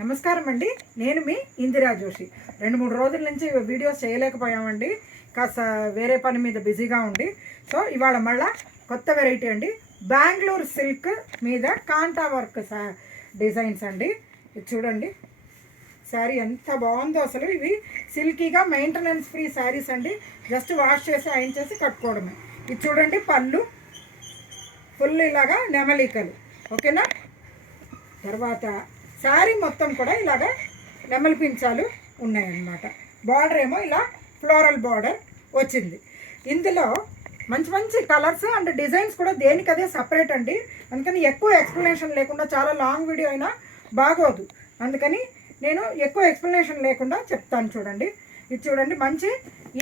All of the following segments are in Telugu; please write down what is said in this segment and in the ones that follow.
నమస్కారం అండి. నేను మీ ఇందిరా జోషి. 2-3 రోజుల నుంచి వీడియోస్ చేయలేకపోయామండి. కాస్త వేరే పని మీద బిజీగా ఉండి. సో ఇవాళ మళ్ళా కొత్త వెరైటీ అండి. బెంగళూరు సిల్క్ మీద కాంటా వర్క్ డిజైన్స్ అండి. ఇది చూడండి, శారీ ఎంత బాగుందో అసలు. ఇవి సిల్కీగా మెయింటెనెన్స్ ఫ్రీ శారీస్ అండి. జస్ట్ వాష్ చేసి ఐరన్ చేసి కట్టుకోవడమే. ఇది చూడండి, పళ్ళు ఫుల్ ఇలాగా నెమలికలు. ఓకేనా. తర్వాత శారీ మొత్తం కూడా ఇలాగా నెమలి పించాలు ఉన్నాయన్నమాట. బార్డర్ ఏమో ఇలా ఫ్లోరల్ బార్డర్ వచ్చింది. ఇందులో మంచి మంచి కలర్స్ అండ్ డిజైన్స్ కూడా దేనికదే సపరేట్ అండి. అందుకని ఎక్కువ ఎక్స్ప్లెనేషన్ లేకుండా, చాలా లాంగ్ వీడియో అయినా బాగోదు, అందుకని నేను ఎక్కువ ఎక్స్ప్లెనేషన్ లేకుండా చెప్తాను. చూడండి, ఇది చూడండి, మంచి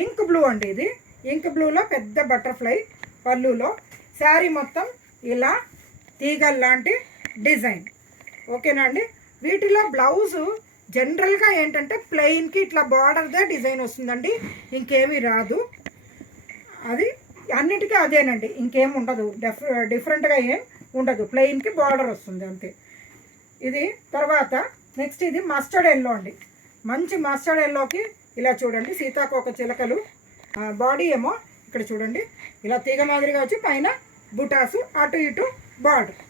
ఇంక్ బ్లూ అండి. ఇది ఇంక్ బ్లూలో పెద్ద బటర్ఫ్లై పళ్ళులో శారీ మొత్తం ఇలా తీగల్లాంటి డిజైన్. ఓకేనా అండి. వీటిలో బ్లౌజు జనరల్గా ఏంటంటే ప్లెయిన్కి ఇట్లా బార్డర్దే డిజైన్ వస్తుందండి, ఇంకేమీ రాదు. అది అన్నిటికీ అదేనండి, ఇంకేం ఉండదు, డిఫరెంట్గా ఏం ఉండదు. ప్లెయిన్కి బార్డర్ వస్తుంది అంతే. ఇది తర్వాత నెక్స్ట్ ఇది మస్టర్డ్ ఎల్లో అండి. మంచి మస్టర్డ్ ఎల్లోకి ఇలా చూడండి, సీతాకోక చిలకలు. బాడీ ఏమో ఇక్కడ చూడండి ఇలా తీగ మాదిరిగా వచ్చి పైన బుటాసు, అటు ఇటు బార్డర్.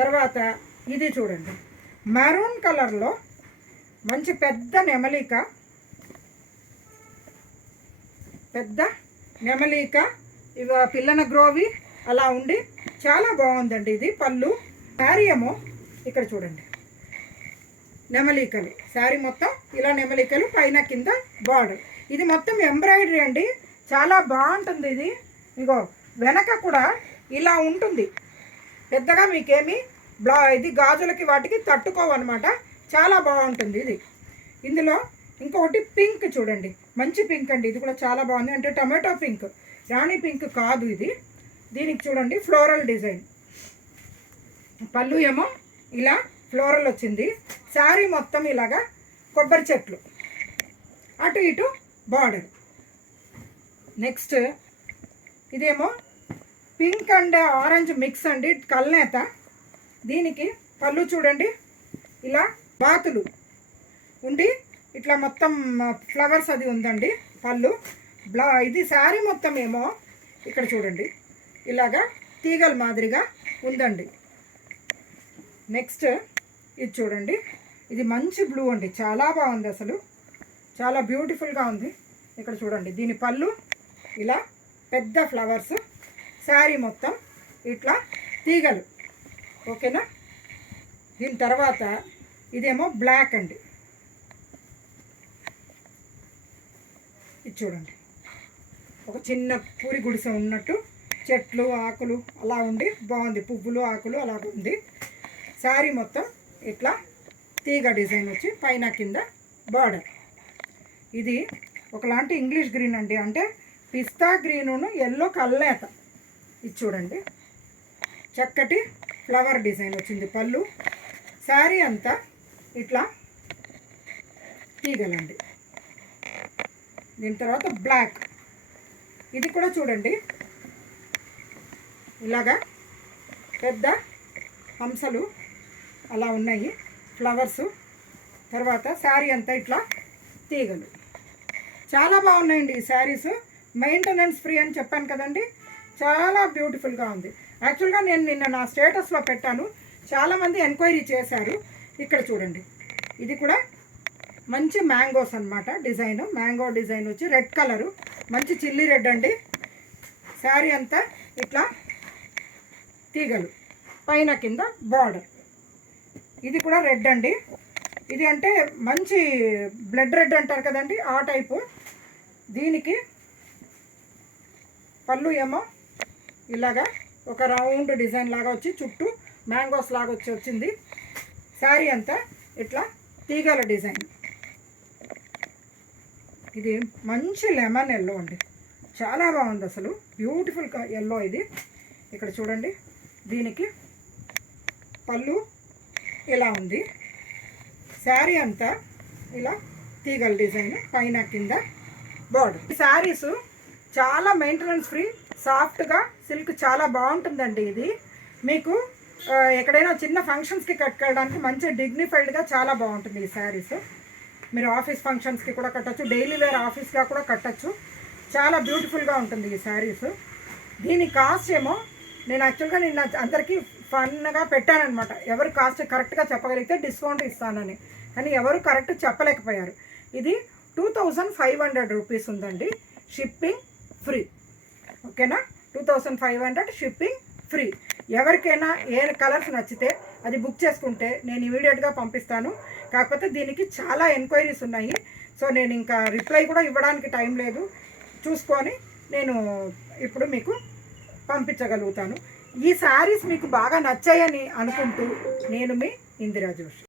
తర్వాత ఇది చూడండి, మెరూన్ కలర్లో మంచి పెద్ద నెమలిక, ఇవ పిల్లన గ్రోవి అలా ఉండి చాలా బాగుందండి. ఇది పళ్ళు. శారీ ఏమో ఇక్కడ చూడండి, నెమలికలు. శారీ మొత్తం ఇలా నెమలికలు, పైన కింద బార్డర్. ఇది మొత్తం ఎంబ్రాయిడరీ అండి, చాలా బాగుంటుంది. ఇది ఇంకో వెనక కూడా ఇలా ఉంటుంది, పెద్దగా మీకేమీ ఇది గాజులకి వాటికి తట్టుకోవన్నమాట. చాలా బాగుంటుంది ఇది. ఇందులో ఇంకొకటి పింక్ చూడండి, మంచి పింక్ అండి. ఇది కూడా చాలా బాగుంది, అంటే టమాటో పింక్, రాణి పింక్ కాదు ఇది. దీనికి చూడండి ఫ్లోరల్ డిజైన్. పళ్ళు ఏమో ఇలా ఫ్లోరల్ వచ్చింది. శారీ మొత్తం ఇలాగా కొబ్బరి చెట్లు, అటు ఇటు బార్డర్. నెక్స్ట్ ఇదేమో పింక్ అండ్ ఆరెంజ్ మిక్స్ అండి, కల్నేత. దీనికి పళ్ళు చూడండి ఇలా బాతులు ఉండి ఇట్లా మొత్తం ఫ్లవర్స్ అది ఉందండి పళ్ళు. ఇది శారీ మొత్తం ఏమో ఇక్కడ చూడండి ఇలాగా తీగల మాదిరిగా ఉందండి. నెక్స్ట్ ఇది చూడండి, ఇది మంచి బ్లూ అండి, చాలా బాగుంది అసలు, చాలా బ్యూటిఫుల్గా ఉంది. ఇక్కడ చూడండి, దీని పళ్ళు ఇలా పెద్ద ఫ్లవర్స్, శారీ మొత్తం ఇట్లా తీగలు. ఓకేనా. దీని తర్వాత ఇదేమో బ్లాక్ అండి. ఇది చూడండి, ఒక చిన్న పూరి గుడిసె ఉన్నట్టు చెట్లు ఆకులు అలా ఉండి బాగుంది, పువ్వులు ఆకులు అలా ఉంది. శారీ మొత్తం ఇట్లా తీగ డిజైన్ వచ్చి పైన కింద బార్డర్. ఇది ఒకలాంటి ఇంగ్లీష్ గ్రీన్ అండి, అంటే పిస్తా గ్రీనును ఎల్లో కల్నేత. ఇది చూడండి, చక్కటి ఫ్లవర్ డిజైన్ వచ్చింది పళ్ళు. శారీ అంతా ఇట్లా తీగలండి. దీని తర్వాత బ్లాక్. ఇది కూడా చూడండి ఇలాగా పెద్ద హంసలు అలా ఉన్నాయి, ఫ్లవర్స్. తర్వాత శారీ అంతా ఇట్లా తీగలు. చాలా బాగున్నాయండి ఈ శారీస్. మెయింటెనెన్స్ ఫ్రీ అని చెప్పాను కదండి, చాలా బ్యూటిఫుల్గా ఉంది. యాక్చువల్గా నేను నిన్న నా స్టేటస్లో పెట్టాను, చాలామంది ఎంక్వైరీ చేశారు. ఇక్కడ చూడండి, ఇది కూడా మంచి మ్యాంగోస్ అన్నమాట. డిజైన్ మ్యాంగో డిజైన్ వచ్చి రెడ్ కలరు, మంచి చిల్లీ రెడ్ అండి. శారీ అంతా ఇట్లా తీగలు, పైన కింద బార్డర్. ఇది కూడా రెడ్ అండి. ఇది అంటే మంచి బ్లడ్ రెడ్ అంటారు కదండి, ఆ టైపు. దీనికి పళ్ళు ఏమో ఇలాగా ఒక రౌండ్ డిజైన్ లాగా వచ్చి చుట్టూ మ్యాంగోస్ లాగా వచ్చింది. శారీ అంతా ఇట్లా తీగల డిజైన్. ఇది మంచి లెమన్ ఎల్లో అండి, చాలా బాగుంది అసలు, బ్యూటిఫుల్ ఎల్లో ఇది. ఇక్కడ చూడండి, దీనికి పళ్ళు ఇలా ఉంది. శారీ అంతా ఇలా తీగల డిజైన్, పైన కింద బార్డర్. ఈ శారీస్ చాలా మెయింటెనెన్స్ ఫ్రీ, సాఫ్ట్గా సిల్క్ చాలా బాగుంటుందండి. ఇది మీకు ఎక్కడైనా చిన్న ఫంక్షన్స్కి కట్టుకోవడానికి మంచి డిగ్నిఫైడ్గా చాలా బాగుంటుంది ఈ శారీస్. మీరు ఆఫీస్ ఫంక్షన్స్కి కూడా కట్టచ్చు, డైలీ వేర్ ఆఫీస్గా కూడా కట్టచ్చు. చాలా బ్యూటిఫుల్గా ఉంటుంది ఈ శారీస్. దీని కాస్ట్ ఏమో నేను యాక్చువల్గా నిన్న అందరికీ ఫన్గా పెట్టానమాట, ఎవరు కాస్ట్ కరెక్ట్గా చెప్పగలిగితే డిస్కౌంట్ ఇస్తానని, కానీ ఎవరు కరెక్ట్ చెప్పలేకపోయారు. ఇది 2500 రూపీస్ ఉందండి, షిప్పింగ్ ఫ్రీ. ఓకేనా, 2500 షిప్పింగ్ ఫ్రీ. ఎవరికైనా ఏ కలర్స్ నచ్చితే అది బుక్ చేసుకుంటే నేను ఇమీడియట్గా పంపిస్తాను. కాకపోతే దీనికి చాలా ఎంక్వైరీస్ ఉన్నాయి, సో నేను ఇంకా రిప్లై కూడా ఇవ్వడానికి టైం లేదు. చూసుకొని నేను ఇప్పుడు మీకు పంపించగలుగుతాను. ఈ శారీస్ మీకు బాగా నచ్చాయని అనుకుంటూ నేను మీ ఇందిరా జోషి.